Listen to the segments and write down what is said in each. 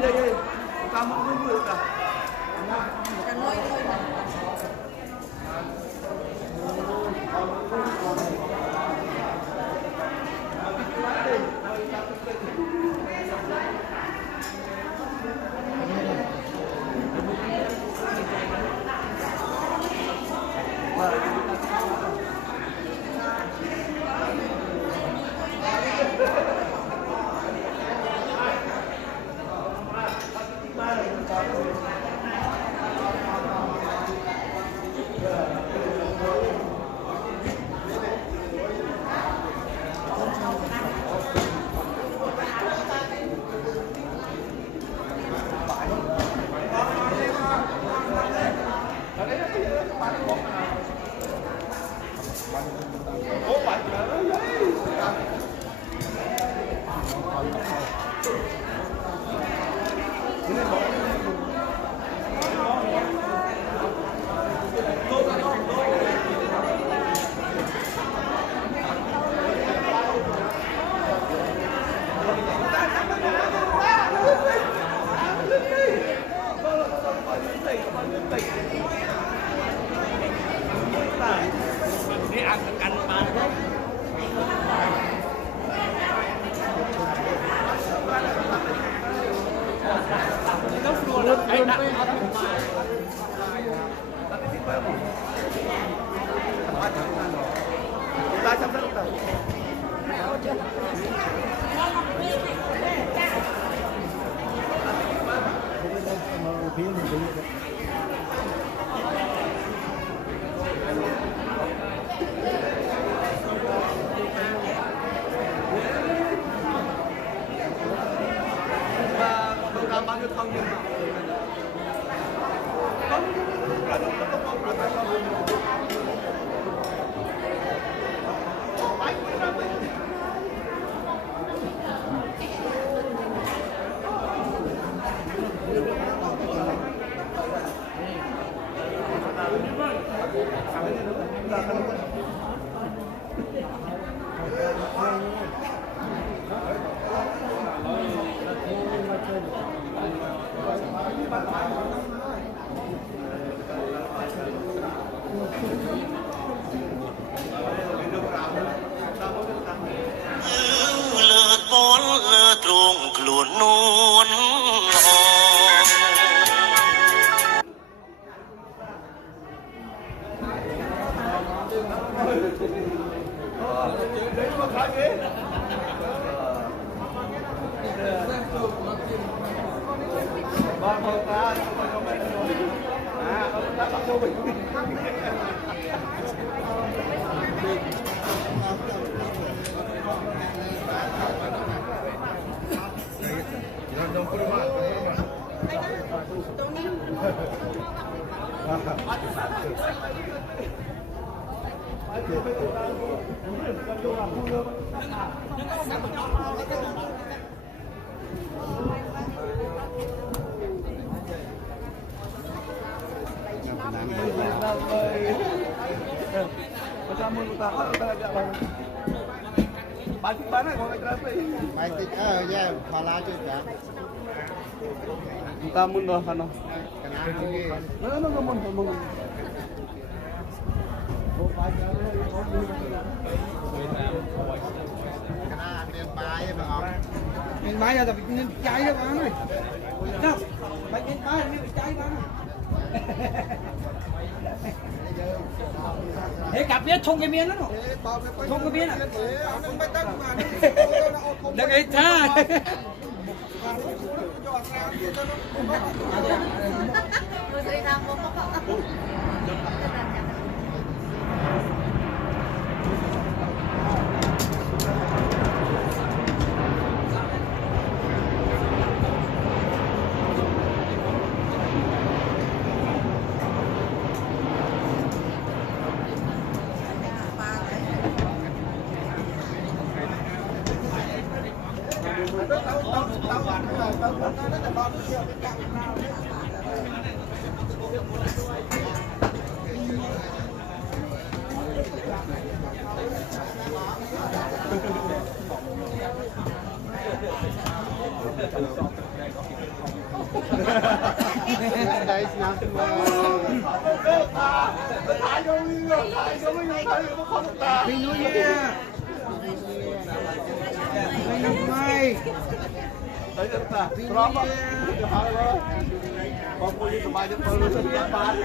đây ta muốn vui cả ta muốn đâu nó miếng bái là bị cháy đó bán này. Đâu, bánh miếng bái là bị cháy bán. Thế cặp biết thùng cái miếng đó không? Thùng cái miếng à? Đừng ấy tha. đây nào thải vô mấy nó không ta Happy New Year. Ngày năm mai. tới được ta prom á con cô đi tụi bay cho tôi luôn xin bán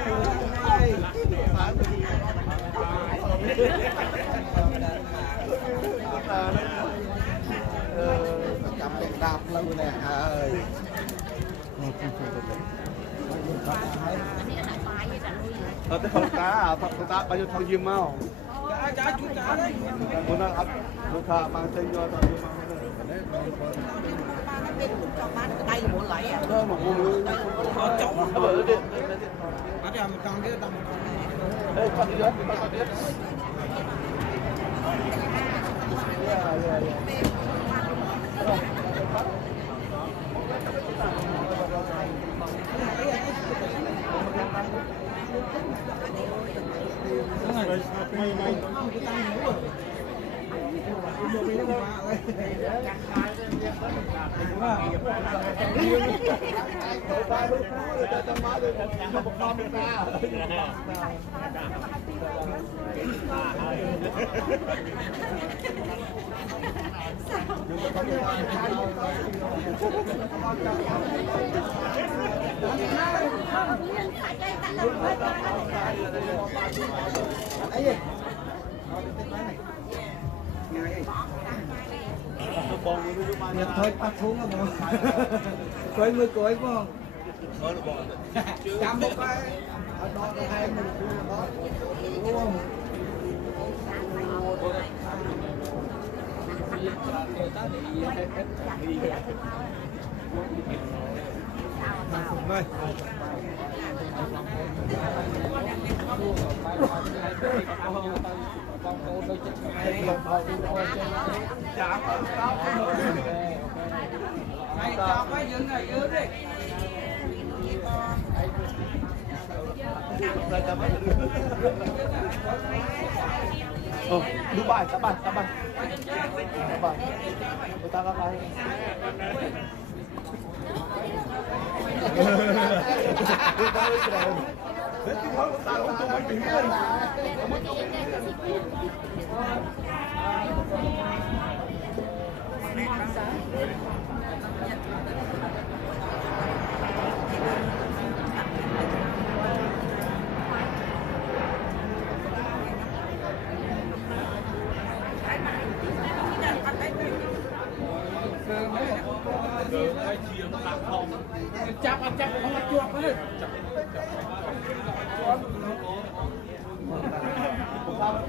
chăm đèn đạp lâu nè ơi tới phòng cá bao nhiêu thằng diêm mau Cá chú cá đấy. bữa nay ấp bữa thà mang tên vô thằng diêm đây là bộ lẫy á. đó mà mua luôn Chống. ở bữa đi Ở đây mình còn cái tầm. đây con đi hết con đi hết Nhập thôi bắt xuống rồi mà. Coi mưa coi không? Chăm một cái. Ở đó cái hai mình đó. Đúng không? Rồi. Này cho cái dương này dương đi. Dubai các bạn người ta các bạn Chắp không có chuột nữa.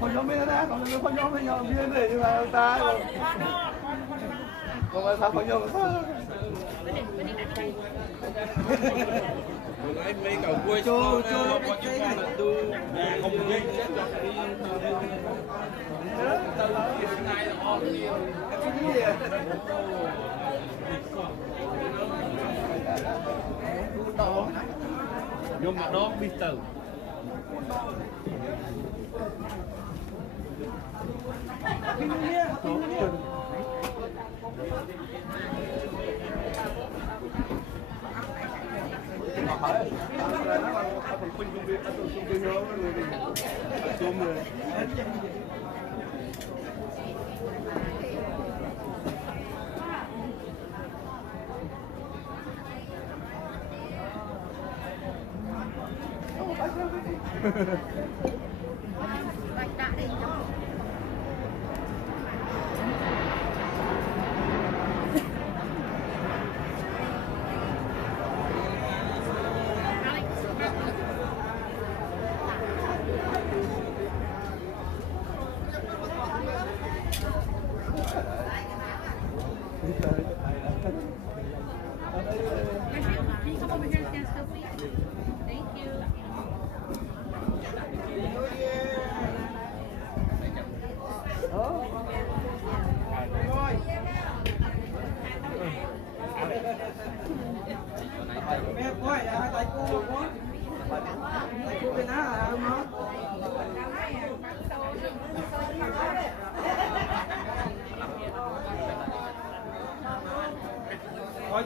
con nhóm bên đó còn con nhóm với nhau viên này nhưng mà ta còn mà sao con nhóm sao mấy cầu quê Chô có cái này. không biết nhưng mà đó biết từ Come over here and stand still, please. Thank you. Mẹ coi tại cô quá. Tại cô bên đó là không nó.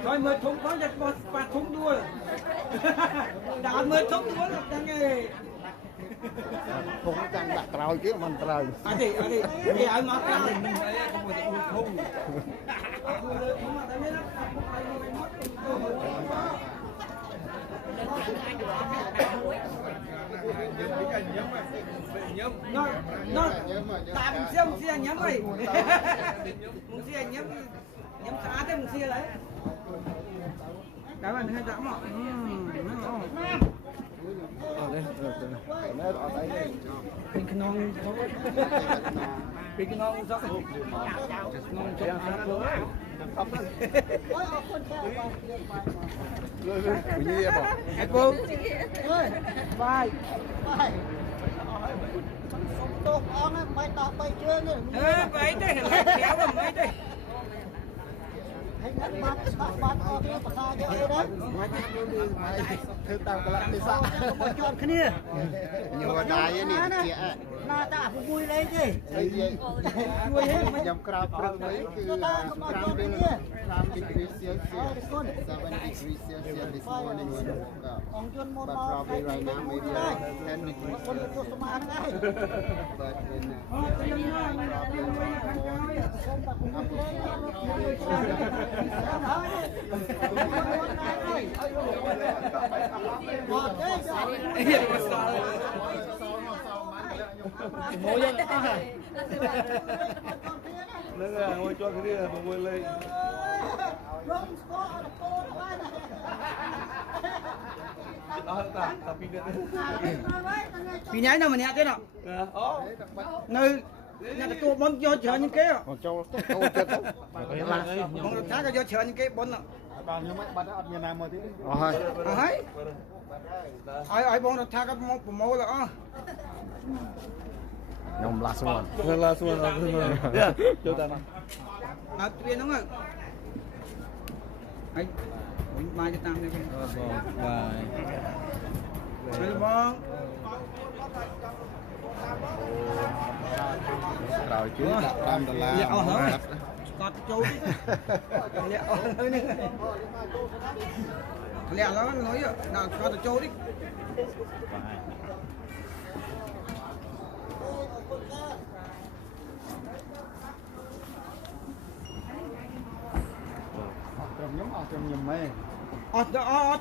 Thôi mượt thúng có giật bạt thúng đua đã mượt thúng đua là đang nghe không chẳng đặt trào chứ mình trào thì ai mà cái này nó tạm xem xe nhắm rồi một xe nhắm khá thế một xe đấy cái bạn hay dám ạ Pink non Pink non sao non cho ăn luôn Apple bye Tốt on á, mày tao bay chưa nữa. Vậy đấy, kéo vào mấy đấy. Bắt ở cái bạc ca chơi đấy. thứ tao có làm đi sao Chọn cái này. nhiều đài này chị Na ta cũng vui lên chứ. vui hết nhầm crowd prang đấy cứ crowd đi làm degree Celsius 7 degree Celsius this morning when I woke up but probably right now maybe 10 degrees Celsius but when Ngồi lên đó nâng à ngồi cho cái đi là ngồi lên vì nhái nào mà nhẹ thế nào nơi nhà tôi bón do chờ những cái cho tôi chết mong tháng do chờ những cái bón nào bao nhiêu mấy bạn ở Việt Nam mà thế ai bón được tháng cái mô là Nhom last one. The last one. Yeah. Cho ta nào. Tuyên đúng không? Anh mai cho tăng đây. Bye. Bye. Rồi chứ $5. Cọt chú. Lẹ nó nói nào cọt chú đi. Trong nhầm mê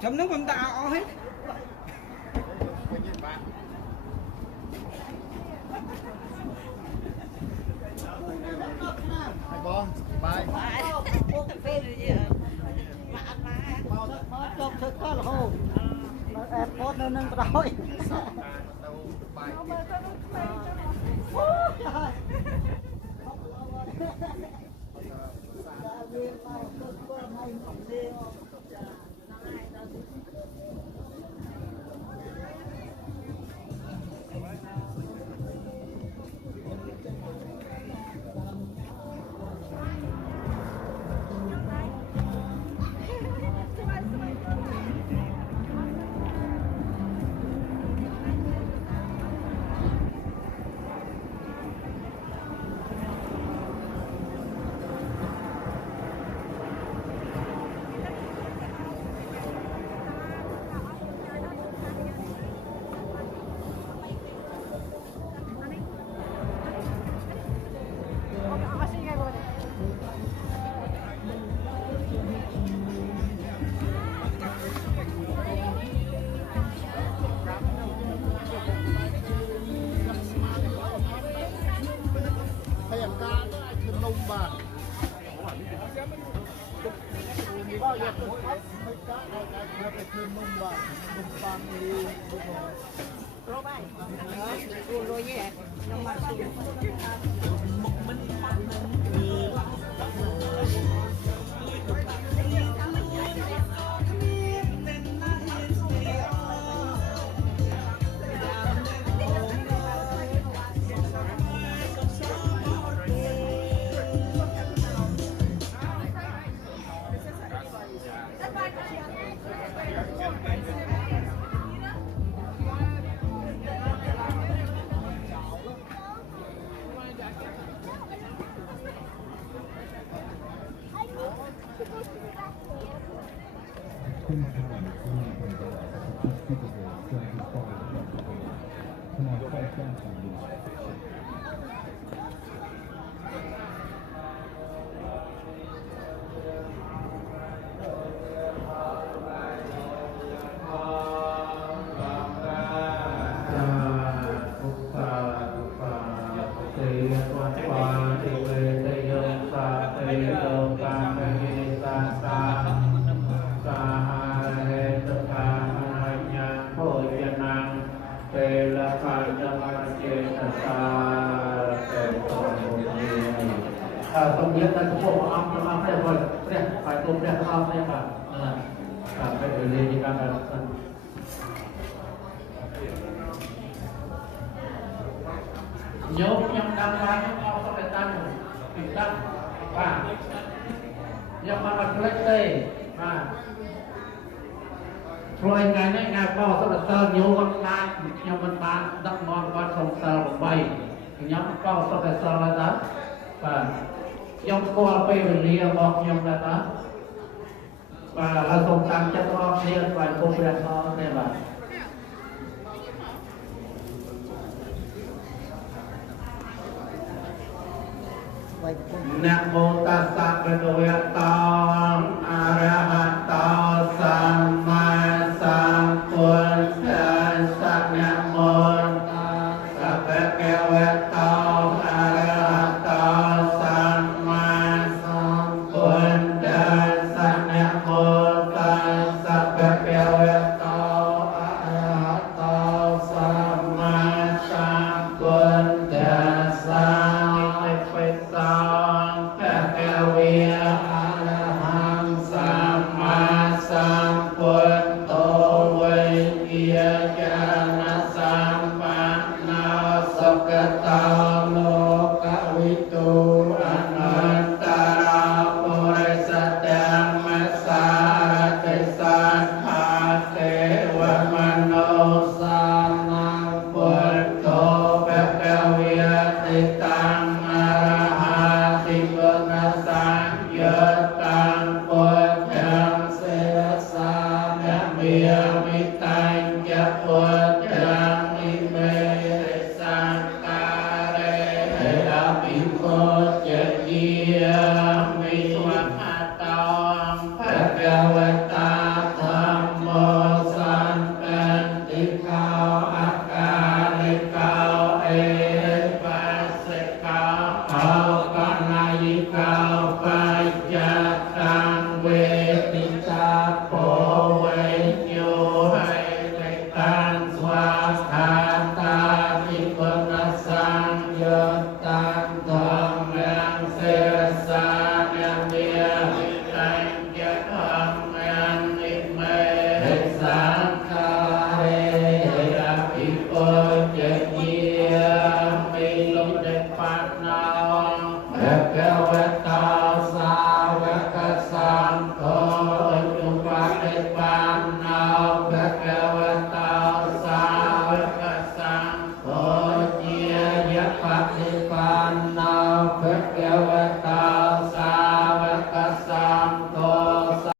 thấm nước con ta hết Bon bye Chọc thật có là hồ. Em có nên nâng rồi. Rồi như vậy. ต้องเย็บแต่พวกอัพอัพได้บ่อยเรียกไปตัวเรียกอัพได้ป่ะไปเรียนในการโยมยังดำมายังเอาเข้าไปตั้งติดตั้งว่ายังมาบัดเล็กเลยมาโปรยงานในงานก็สำหรับเติมโยมงานยังมันมาดักมองวัดสงสารใบยังก็สำหรับเติมแล้วนะว่ายังก็ไปเรียนบอกยังนะนะว่าเราส่งตามจัดออกเรียนไปโปรแกรมเขาเนี่ยว่านะโมตัสสะภะคะวะโตอะระหะโตสัมมาสัมพุทธัสสะนะโมตัสสะภะคะวะโตอะระหะโตสัมมาสัมพุทธัสสะนะโมตัสสะภะคะวะโตอะระหะโตสัมมาสัมพุทธัสสะปฏิปันนาภะคะวะตา